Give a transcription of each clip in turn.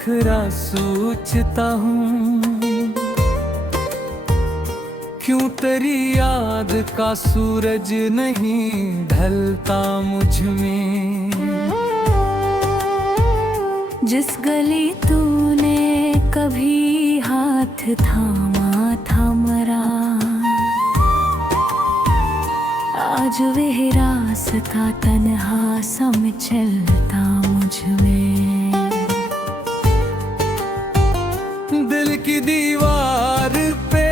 बिखरा सोचता हूँ, क्यों तेरी याद का सूरज नहीं ढलता मुझ में। जिस गली तूने कभी हाथ थामा था मरा, आज वह रास्ता तन्हा सम चलता मुझ में। दिल की दीवार पे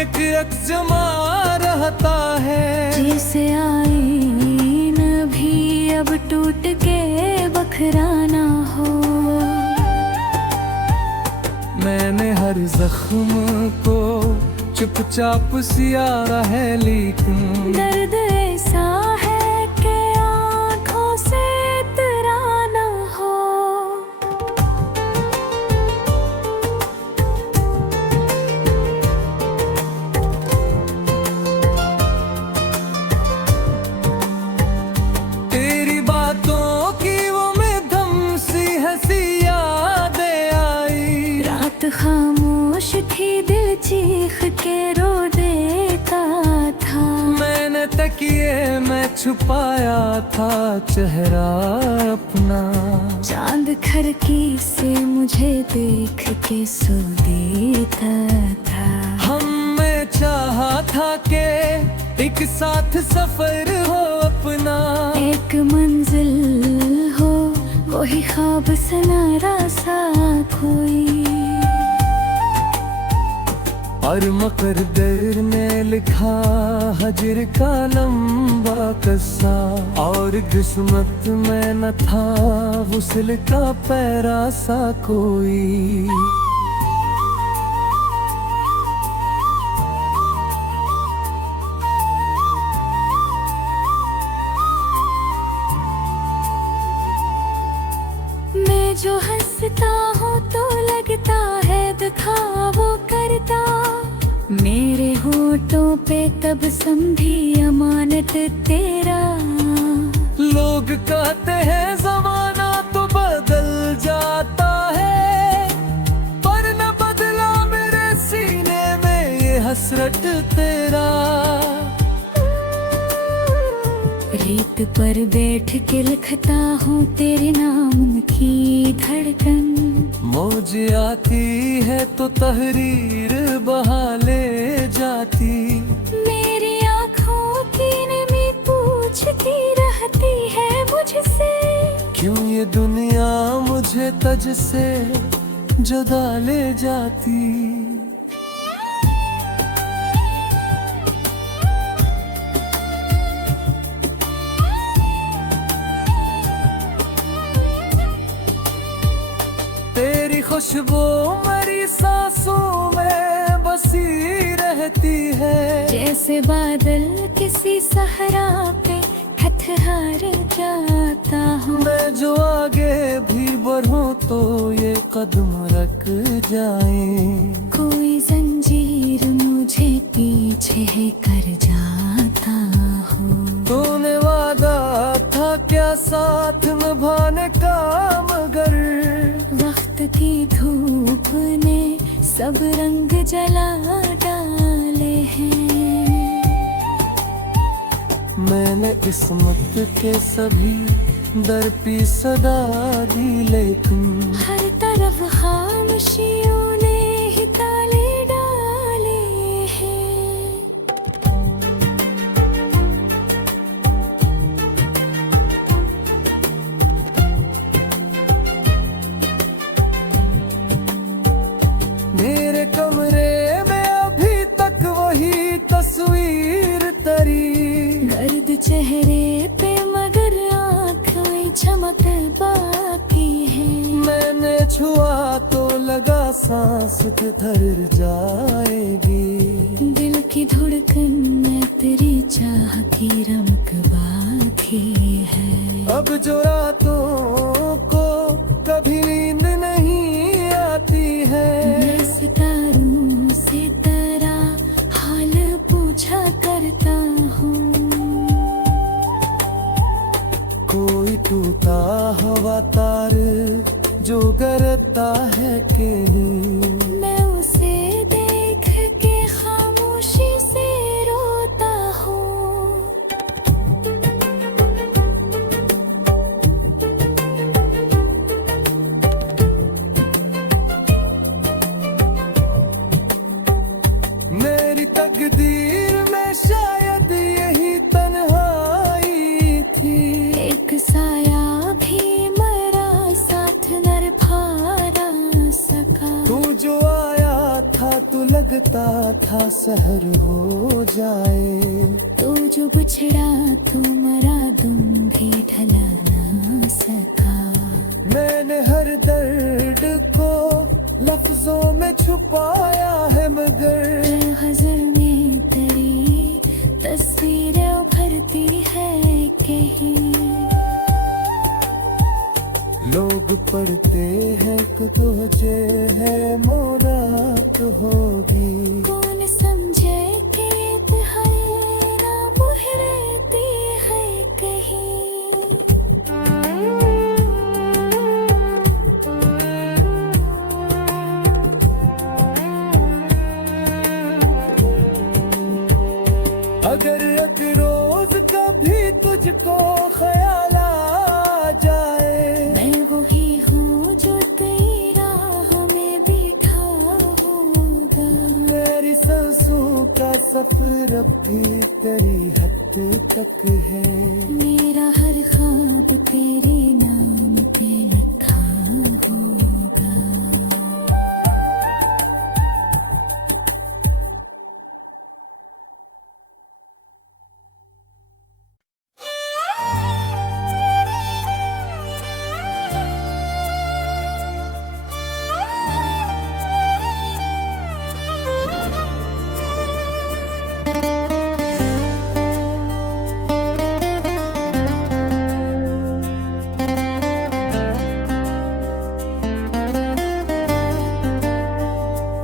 एक अक्स जमा रहता है, जैसे आईन भी अब टूट के बखराना हो। मैंने हर जख्म को चुपचाप सिया है, लेकिन दर्द ऐसा है कि आँखों से तेरा ना हो। तेरी बातों की वो में दम सी हंसी यादें आई। रात खामोश थी, दिल चीख के रो देता था। मैंने तकिए में छुपाया था चेहरा अपना, चांद खिड़की से मुझे देख के सो देता था। हमने चाहा था कि एक साथ सफर हो अपना, एक मंजिल हो वही ख्वाब सनारा सा कोई। और मुकद्दर ने लिखा हजर का लंबा किस्सा, और किस्मत में न था वुसल का पैरा सा कोई। मैं जो हंसता हूँ तो लगता है दिखावा करता, मेरे होठों पे तब समझी अमानत तेरा। लोग कहते हैं जमाना तो बदल जाता है, पर न बदला मेरे सीने में ये हसरत तेरा। रेत पर बैठ के लिखता हूँ तेरे नाम की धड़कन। मौज आती है तो तहरीर बहा ले जाती, मेरी आँखों की नमी पूछती रहती है मुझसे, क्यों ये दुनिया मुझे तज से जुदा ले जाती। तेरी खुशबू मेरी सांसों में बसी रहती है, जैसे बादल किसी सहरा पे हथहार जाता हूँ। मैं जो आगे भी बढ़ूं तो ये कदम रख जाए, कोई जंजीर मुझे पीछे कर जाता हूँ। तूने वादा था क्या साथ निभाने का, मगर वक्त की धूप ने सब रंग जला डाले हैं। मैंने किस्मत के सभी दर पे सदा दी, लेकिन हर तरफ खामोशियों ने ही ताले डाले हैं। मेरे कमरे में अभी तक वही तस्वीर तरी, गर्द चेहरे पे मगर आँखें चमक बाकी है। मैंने छुआ तो लगा सांस थर जाएगी, दिल की धड़कन में तेरी चाह की रमक बाकी है। अब जो रातों को कभी नींद नहीं आती है, मैं सितारों से तेरा हाल पूछा करता हूँ। कोई टूटा हुआ तार जो गरज लगता है कहीं। मैं उसे देख के खामोशी से रोता हूँ। मेरी तकदीर में शायद यही तन्हाई थी। एक साया भी मेरा साथ न निभा सका। तू जो आया था तो लगता था सहर हो जाए। तू जो बिछड़ा तू मरा तुम भी ढला ना सका। मैंने हर दर्द को लफ्जों में छुपाया है मगर हज़र में तेरी तस्वीरें उभरती है कहीं। लोग पढ़ते हैं कि तुझे है मुराद होगी। कौन समझे कि तुम्हारे नाम रहती है कहीं। अगर एक रोज कभी तुझको ख्याल आ जाए। मैं वही हूँ जो तेरा हमें बैठा होगा। मेरी सांसों का सफर अब भी तेरी हद तक है। मेरा हर ख्वाब तेरे नाम पे लिखा होगा।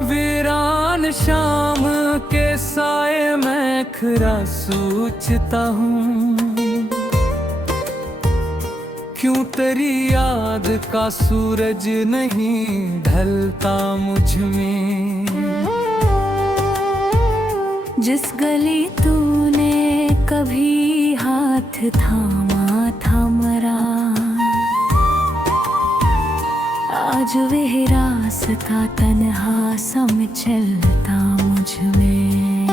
वीरान शाम के साए में खरा सोचता हूँ। क्यों तेरी याद का सूरज नहीं ढलता मुझ में। जिस गली तूने कभी हाथ थामा था मरा। आज वह रास्ता तन्हा सम चलता मुझ में।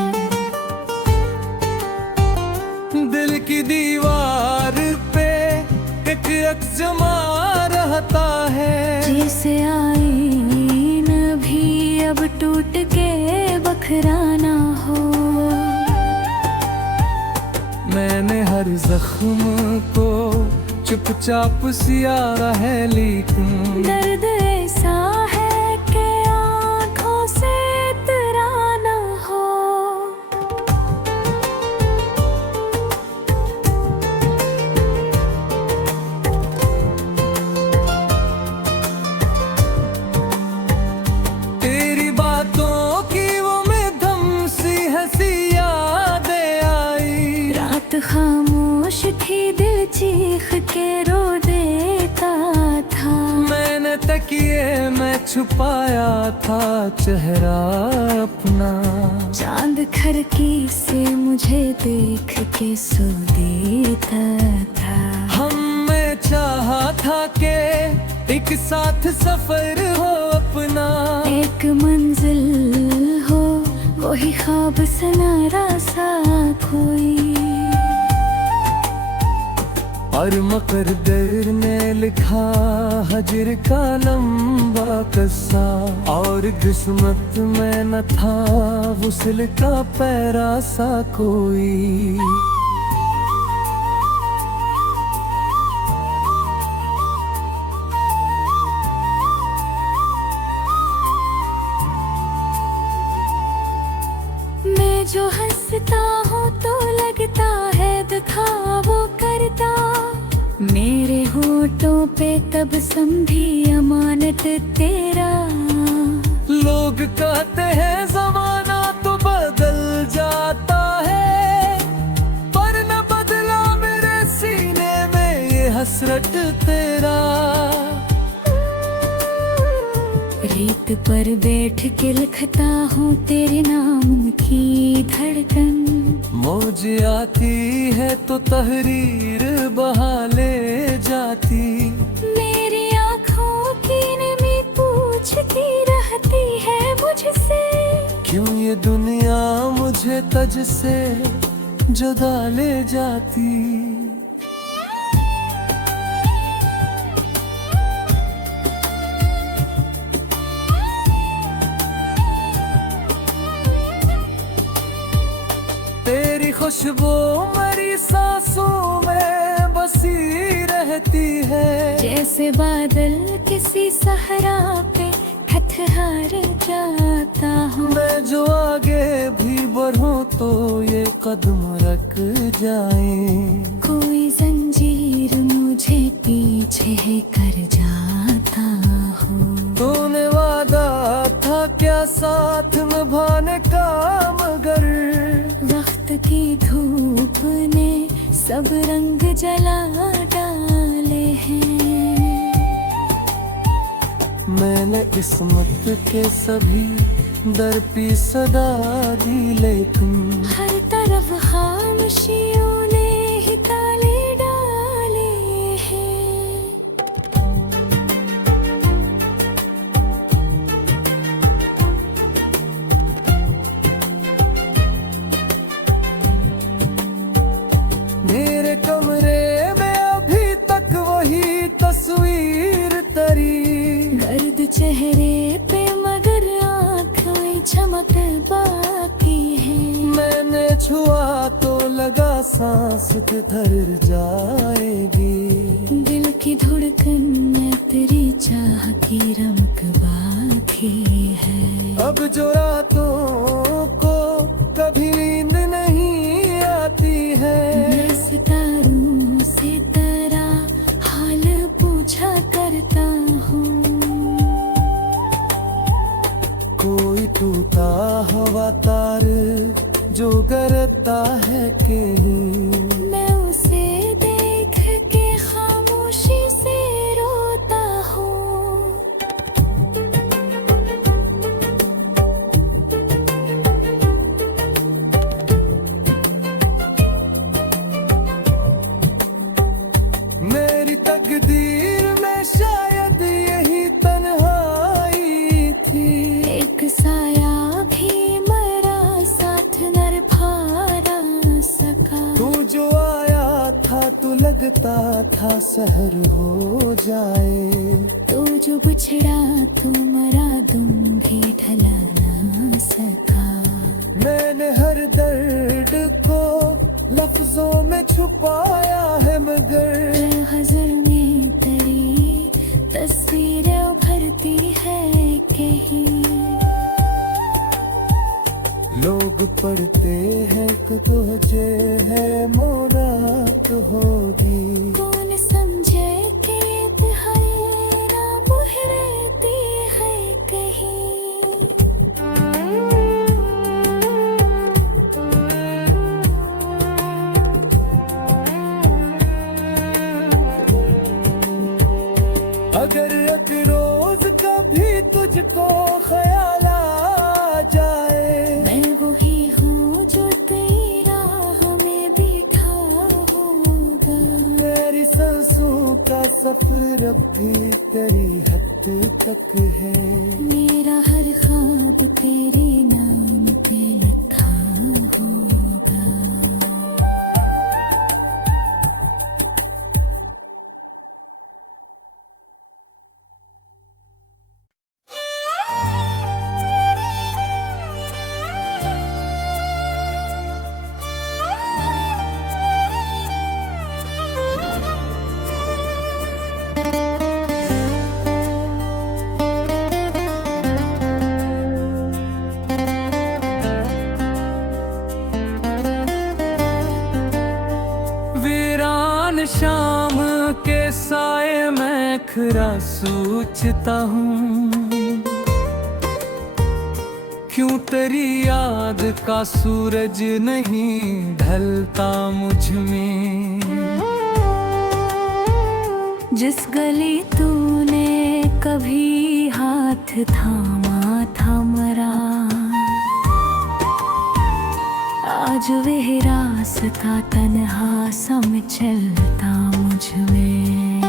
दिल की दीवार पे एक अक्स जमा रहता है। जैसे आईन भी अब टूट के बखराना हो। मैंने हर जख्म को चुपचाप सियारा है लेकिन दर्द ऐसा है कि आँखों से इतरा ना हो। तेरी बातों की वो में दम सी हंसी यादें आई। रात खामोश थी दिल चीख के रो देता था। मैंने तकिए में छुपाया था चेहरा अपना। चांद खिड़की से मुझे देख के सो देता था। हमने चाहा था कि एक साथ सफर हो अपना। एक मंजिल हो वही ख्वाब सनारा सा कोई। और मुकद्दर ने लिखा हजर का लंबा किस्सा। और किस्मत में न था वुसल का पैरा सा कोई। मैं जो हंसता हूँ तो लगता है दिखावा करता। मेरे होठों पे तब समझी अमानत तेरा। लोग कहते हैं जमाना तो बदल जाता है। पर न बदला मेरे सीने में ये हसरत तेरा। पर बैठ के लिखता हूँ तेरे नाम की धड़कन। मौज आती है तो तहरीर बहा ले जाती। मेरी आँखों की नमी पूछती रहती है मुझसे, क्यों ये दुनिया मुझे तज से जुदा ले जाती। तेरी खुशबू मेरी सांसों में बसी रहती है। जैसे बादल किसी सहरा पे हथहार जाता हूँ। मैं जो आगे भी बढ़ूं तो ये कदम रख जाए। कोई जंजीर मुझे पीछे कर जाता हूँ। तूने वादा था क्या साथ निभाने का, मगर वक्त की धूप ने सब रंग जला डाले हैं। मैंने किस्मत के सभी दर पे सदा दी, लेकिन हर तरफ खामोशियों ने ही ताले डाले हैं। मेरे कमरे में अभी तक वही तस्वीर तरी। गर्द चेहरे पे मगर आँखें चमक बाकी है। मैंने छुआ तो लगा सांस किधर जाएगी। दिल की धड़कन में तेरी चाह की रमक बाकी है। अब जो रातों को कभी नींद नहीं आती है। मैं सितारों से तेरा हाल पूछा करता हूँ। कोई टूटा हुआ तार जो करता है कहीं। मैं उसे देख के खामोशी से रोता हूँ। मेरी तकदीर में शायद यही तन्हाई थी। एक साया भी मेरा साथ न भारा सका। तू जो आया था तो लगता था शहर हो जाए। तो जो बिछड़ा तू मरा दुम भी ढला ना सका। मैंने हर दर्द को लफ्जों में छुपाया है, मगर हज़र में तेरी तस्वीर उभरती है कहीं। लोग पढ़ते हैं कि तुझे है मुराद होगी। कौन समझे कि तुम्हारे नाम रहती है कहीं। अगर एक रोज कभी तुझको ख्याल आ जाए। मैं वही हूँ जो तेरा हमें बिठा होगा। मेरी सांसों का सफर अब भी तेरी हद तक है। मेरा हर ख्वाब तेरे नाम पे लिखा होगा। शाम के साए में खरा सोचता हूँ। क्यों तेरी याद का सूरज नहीं ढलता मुझ में। जिस गली तूने कभी हाथ थामा था मरा। आज वह रास्ता तन्हा सम चलता मुझ में।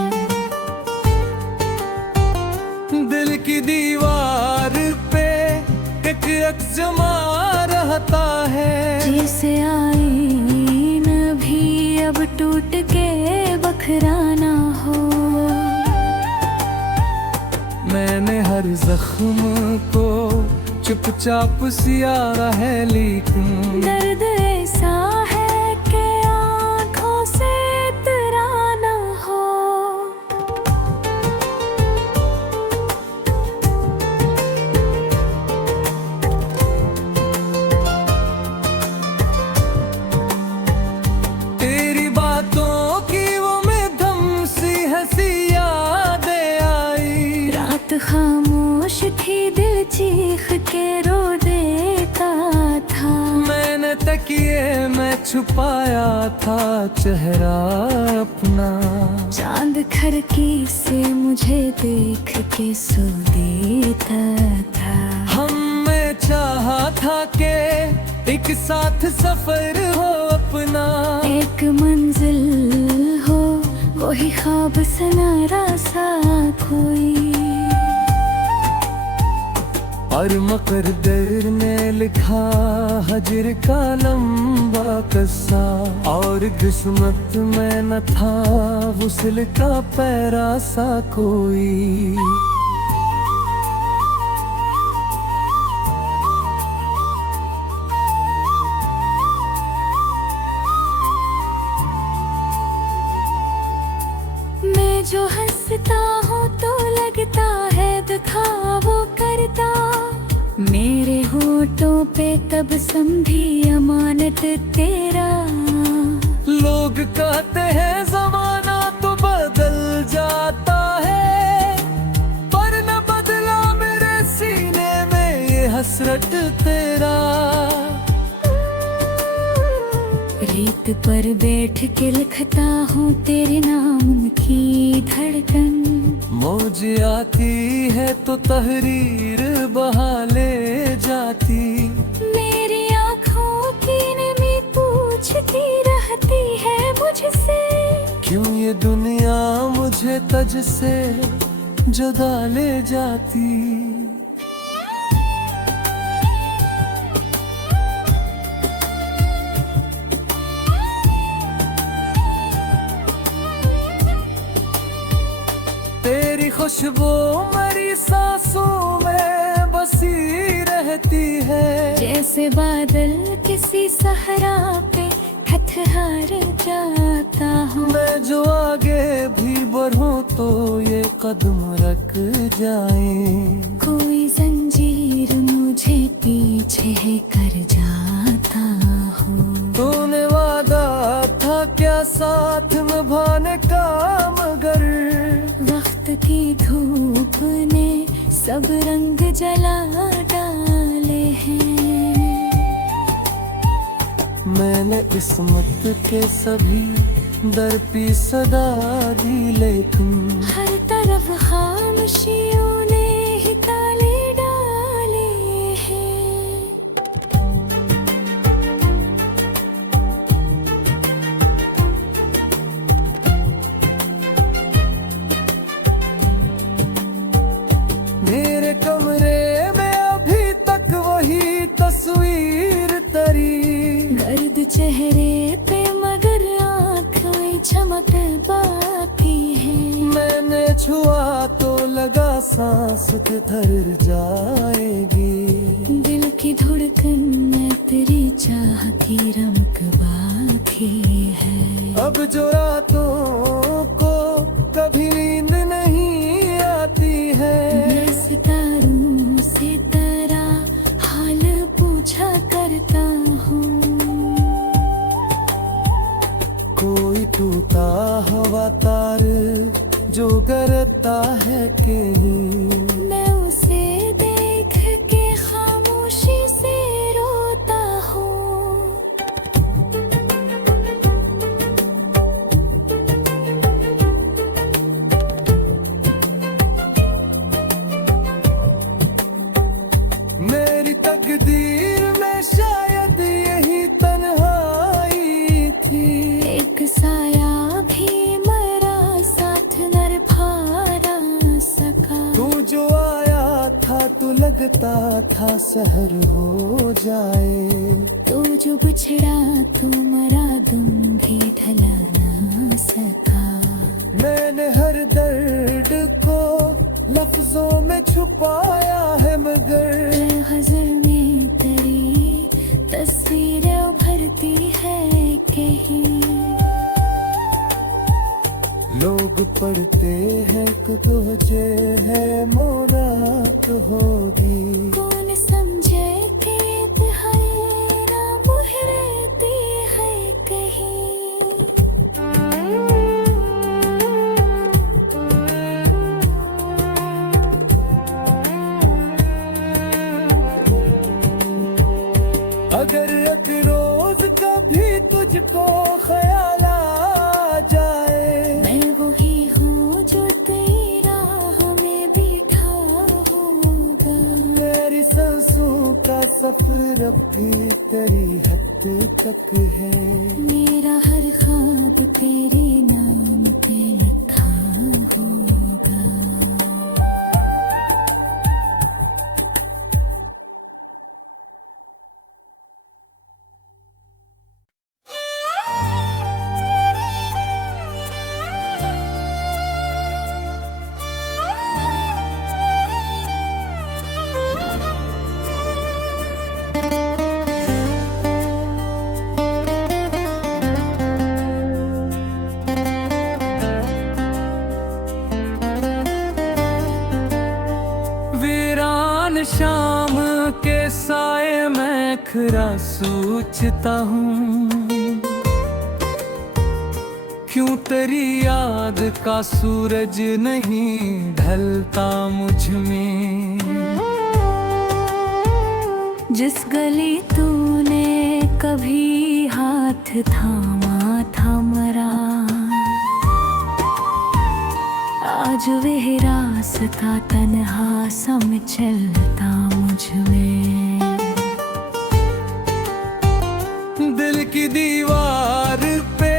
दिल की दीवार पे एक अक्स जमा रहता है। जैसे आईना भी अब टूट के बखराना हो। मैंने हर जख्म को चुपचाप सियारा है, लेकिन दर्द ऐसा है कि आंखों से इतरा ना हो। तेरी बातों की वो मध्यम सी हंसी यादें आई। रात खामोश थी, दिल चीख के रो देता था। मैंने तकिए में छुपाया था चेहरा अपना। चांद खिड़की से मुझे देख के सो देता था। हमें चाहा था कि एक साथ सफर हो अपना। एक मंजिल हो वही ख्वाब सनारा सा कोई। और मुकद्दर ने लिखा हजर का लंबा किस्सा। और किस्मत में न था वुसल का पैरा सा कोई। मैं जो हंसता हूँ तो लगता है दिखावा करता। मेरे होठों पे तब समझी अमानत तेरा। लोग कहते हैं जमाना तो बदल जाता है, पर न बदला मेरे सीने में ये हसरत तेरा। रेत पर बैठ के लिखता हूँ तेरे नाम की धड़कन। मौज आती है तो तहरीर बहा ले जाती। मेरी आँखों की नमी पूछती रहती है मुझसे। क्यों ये दुनिया मुझे तुझ से जुदा ले जाती। तेरी खुशबू मेरी सांसों में बसी रहती है। जैसे बादल किसी सहरा पे हथहार जाता हूँ। मैं जो आगे भी बढ़ूं तो ये कदम रख जाए। कोई जंजीर मुझे पीछे कर जाता हूँ। तूने वादा था क्या साथ निभाने का, मगर वक्त की धूप ने सब रंग जला डाले हैं। मैंने किस्मत के सभी दर पे सदा दी, लेकिन हर तरफ खामोशियों ने ही ताले डाले हैं। मेरे कमरे में अभी तक वही तस्वीर तरी। गर्द चेहरे पे मगर आँखें चमक बाकी है। मैंने छुआ तो लगा सांस किधर जाएगी। दिल की धड़कन में तेरी चाह की रमक बाकी है। अब जो रातों को कभी नींद नहीं आती है। मैं सितारों से तेरा हाल पूछा करता हूँ। कोई टूटा हवा तार जो करता है कहीं। मैं उसे देख के खामोशी से रोता हूँ। तकदीर में शायद यही तन्हाई थी। एक साया भी मेरा साथ न भारा सका। तू जो आया था तू लगता था सहर हो जाए। तू जो बिछड़ा तू मरा तुम भी ढला ना सका। मैंने हर दर्द को लफ्जों में छुपाया है मगर हज़र में तेरी तस्वीरें उभरती है कहीं। लोग पढ़ते हैं कि तुझे है मुराद होगी। कौन समझे कि तन्हाई मुहरती है कहीं। अगर एक रोज कभी तुझको ख्याल आ जाए। मैं वही हूँ जो तेरा हमें बिठा होगा। मेरी सांसों का सफर अब भी तेरी हद तक है। मेरा हर ख्वाब तेरे नाम पे लिखा होगा। वीरान शाम के साए में खरा सोचता हूँ। क्यों तेरी याद का सूरज नहीं ढलता मुझ में। जिस गली तूने कभी हाथ थामा था मरा। आज वह रास्ता तन्हा सम चलता मुझ में। दिल की दीवार पे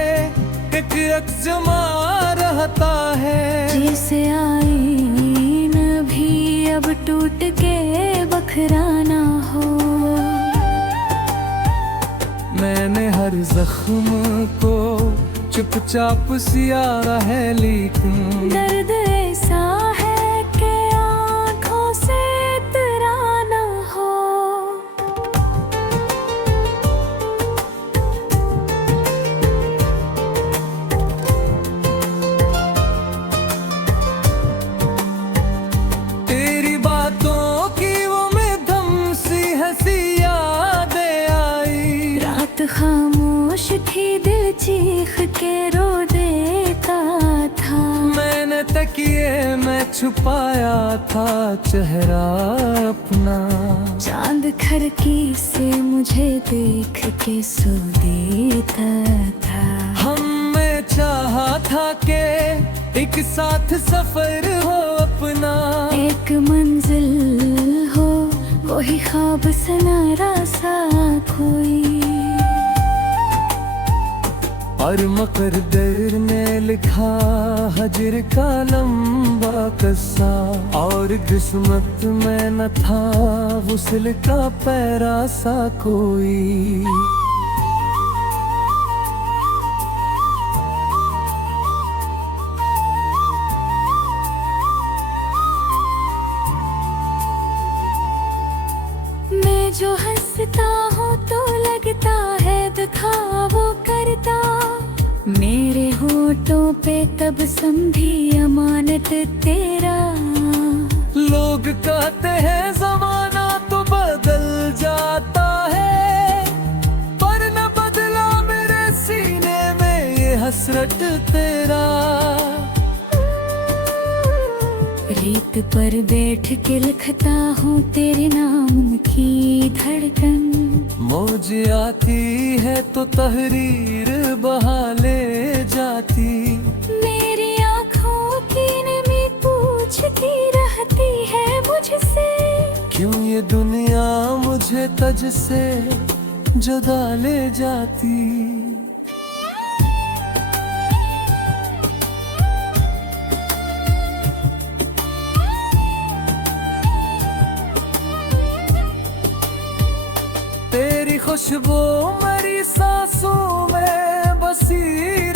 एक अक्स जमा रहता है। जैसे आईना भी अब टूट के बखराना हो। मैंने हर जख्म को चुपचाप सिया है लेकिन दर्द ऐसा है कि आँखों से तेरा ना हो। तेरी बातों की वो में दम सी हंसी यादें आई। रात खामोश थी दिल चीख के रो देता था। मैंने तकिए में छुपाया था चेहरा अपना। चांद खिड़की से मुझे देख के सो देता था। हमने चाहा था कि एक साथ सफर हो अपना। एक मंजिल हो वही ख्वाब सनारा सा कोई। और मकदर ने लिखा हजर का लंबा किस्सा। और किस्मत में न था वुसल का पैरा सा कोई। मैं जो हंसता हूँ तो लगता है दिखावा करता। मेरे होठों पे तब समझी अमानत तेरा। लोग कहते हैं जमाना तो बदल जाता है। पर न बदला मेरे सीने में ये हसरत तेरा। रेत पर बैठ के लिखता हूँ तेरे नाम की धड़कन। मौज आती है तो तहरीर बहा ले जाती। मेरी आँखों की नमी पूछती रहती है मुझसे क्यों ये दुनिया मुझे तज से जुदा ले जाती। तेरी खुशबू मेरी सांसों में बसी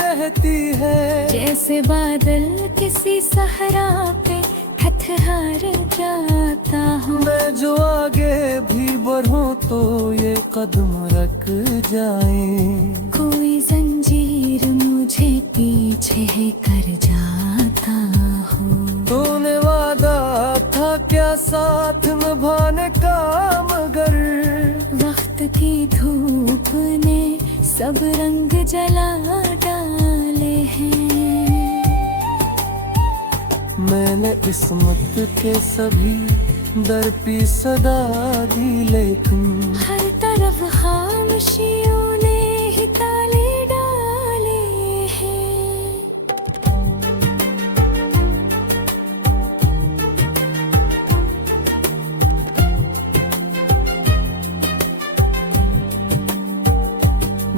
रहती है। जैसे बादल किसी सहरा पे हथहार जाता हूँ। मैं जो आगे भी बढ़ूं तो ये कदम रख जाए। कोई जंजीर मुझे पीछे कर जाता हूँ। तूने वादा था क्या साथ निभाने का, मगर वक्त की धूप ने सब रंग जला डाले हैं। मैंने किस्मत के सभी दर पे सदा दी, लेकिन हर तरफ खामोशियों ने ही ताले डाले हैं।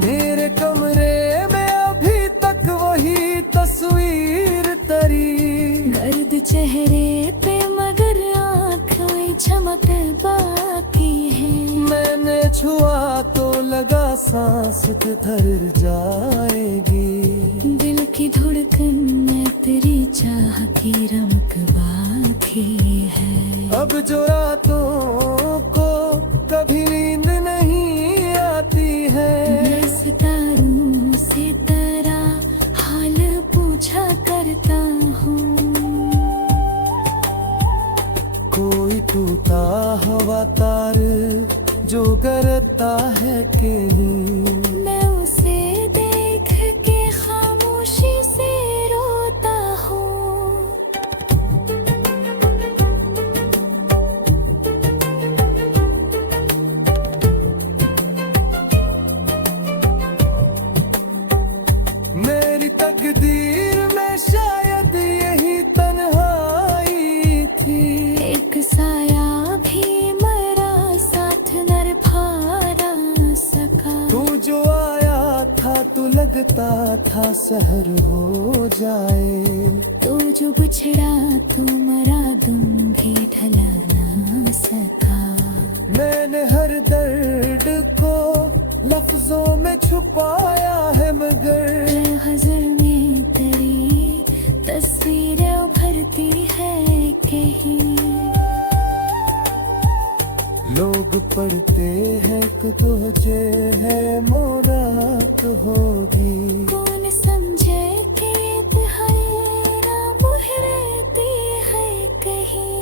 मेरे कमरे में अभी तक वही तस्वीर तरी। गर्द चेहरे पे मगर आँखें चमक बाकी है। मैंने छुआ तो लगा सांस थर जाएगी। दिल की धड़कन में तेरी चाह की रमक बाकी है। अब जो रातों को कभी नींद नहीं आती है। मैं सितारों से तेरा हाल पूछा करता हूँ। कोई टूटा हुआ तार जो करता है कि मैं उसे देख के खामोशी से रोता हूँ। मेरी तकदीर में शायद यही तन्हाई थी। एक साया भी मेरा साथ न निभा सका। तू जो आया था तो लगता था सहर हो जाए। तू जो बिछड़ा तू मरा दुम भी ढला ना सका। मैंने हर दर्द को लफ्जों में छुपाया है, मगर हज़र में तेरी तस्वीरें उभरती है कहीं। लोग पढ़ते हैं कि तुझे है मुराद होगी। कौन समझे कि तन्हाई ना रहती है कहीं।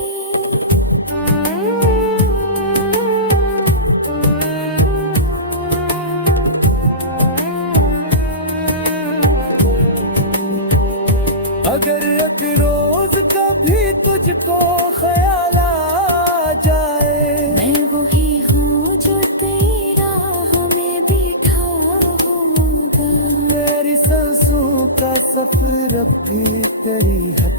अगर एक रोज कभी तुझको ख्याल आ जाए। मैं वही हूँ जो तेरा हमें बिठा होगा। मेरी सांसों का सफर अब भी तेरी हद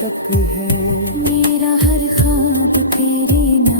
तक है। मेरा हर ख्वाब तेरे नाम